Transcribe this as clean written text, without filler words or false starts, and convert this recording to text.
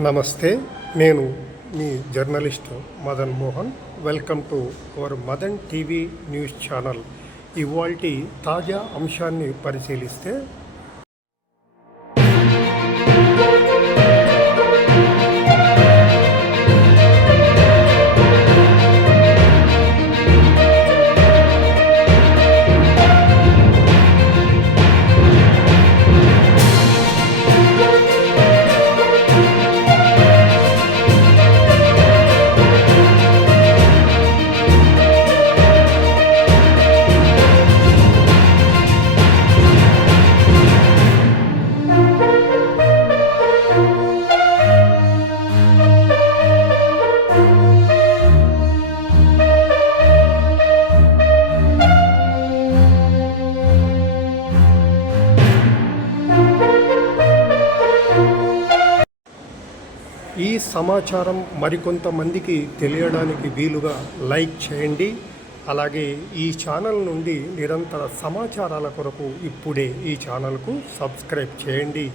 నమస్తే. నేను మీ journalist Madan Mohan. Welcome to our Madan TV news channel. ఇవాల్టి తాజా అంశాన్ని పరిశీలిస్తే ఈ సమాచారం మరికొంతమందికి తెలియడానికి వీలుగా లైక్ చేయండి. అలాగే ఈ ఛానల్ నుండి నిరంతర సమాచారాల కొరకు ఇప్పుడే ఈ ఛానల్కు సబ్స్క్రైబ్ చేయండి.